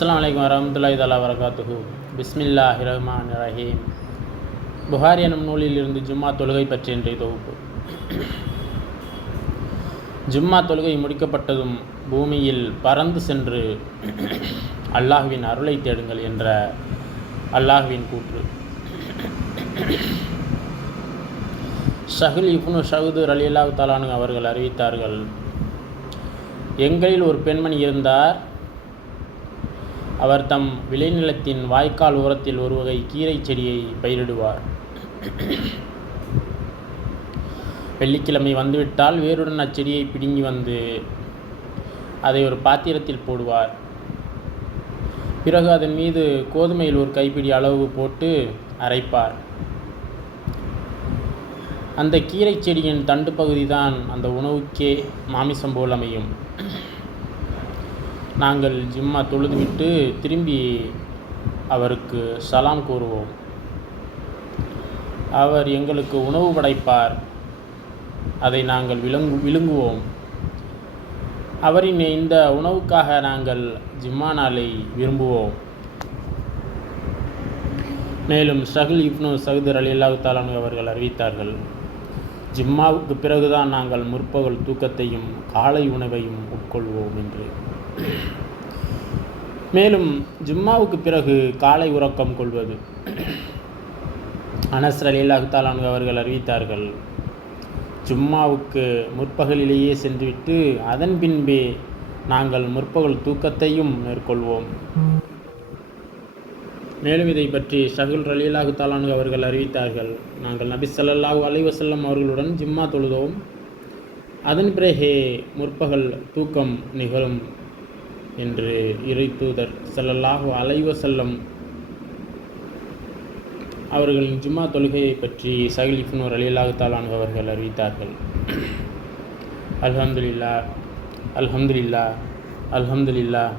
அஸ்லாம் வலைக்கம் வரமத்துல்லாஹி தலா வரகாத்துஹு பிஸ்மில்லா ரஹ்மான் ரஹீம் புகாரி எனும் நூலில் இருந்து ஜும்மா தொழுகை பற்றி இன்றைய தொகுப்பு. ஜும்மா தொழுகை முடிக்கப்பட்டதும் பூமியில் பறந்து சென்று அல்லாஹ்வின் அருளை தேடுங்கள் என்ற அல்லாஹ்வின் கூற்று. ஷஹில் இப்னு ஷஹூதூர் அலி அல்லாஹு தாலானு அவர்கள் அறிவித்தார்கள் எங்களில் ஒரு பெண்மணி இருந்தார் அவர் தம் விளைநிலத்தின் வாய்க்கால் ஓரத்தில் ஒரு வகை கீரை செடியை பயிரிடுவார். வெள்ளிக்கிழமை வந்துவிட்டால் வேருடன் அச்செடியை பிடுங்கி வந்து அதை ஒரு பாத்திரத்தில் போடுவார். பிறகு அதன் மீது கோதுமையில் ஒரு கைப்பிடி அளவு போட்டு அரைப்பார். அந்த கீரை செடியின் தண்டு பகுதி தான் அந்த உணவுக்கே மாமிசம் போல் அமையும். நாங்கள் ஜிம்மா தொழுதுவிட்டு திரும்பி அவருக்கு சலாம் கூறுவோம். அவர் எங்களுக்கு உணவு படைப்பார். அதை நாங்கள் விலங்கு விழுங்குவோம். அவரின் இந்த உணவுக்காக நாங்கள் ஜிம்மா நாளை விரும்புவோம். மேலும் ஷகுல் இப்னு சகுதர் அலி அல்லாஹு தாலானு அவர்கள் அறிவித்தார்கள் ஜிம்மாவுக்கு பிறகுதான் நாங்கள் முற்பகல் தூக்கத்தையும் காலை உணவையும் உட்கொள்வோம் என்று. மேலும் ஜும்மாவுக்கு பிறகு காலை உறக்கம் கொள்வது. அனஸ் அலி அல்லாஹாலானு அவர்கள் அறிவித்தார்கள் ஜும்மாவுக்கு முற்பகலிலேயே சென்றுவிட்டு அதன் பின்பே நாங்கள் முற்பகல் தூக்கத்தையும் மேற்கொள்வோம். மேலும் இதை பற்றி ஷகுல் ரலீலாஹு தாலானு அவர்கள் அறிவித்தார்கள். நாங்கள் நபி சல்லாஹூ அலைவசல்லம் அவர்களுடன் ஜிம்மா தொழுதோம். அதன் பிறகே முற்பகல் தூக்கம் நிகழும். என்று இறைத்தூதர் தூதர் அலைவ அலைஹி அவர்களின் ஜும்மா தொழுகையை பற்றி சகில் இஃப்னூர் அலிலாஹு தாலானு அவர்கள் அறிவித்தார்கள். அல்ஹம்துலில்லா அல்ஹம்துலில்லா அல்ஹம்துலில்லா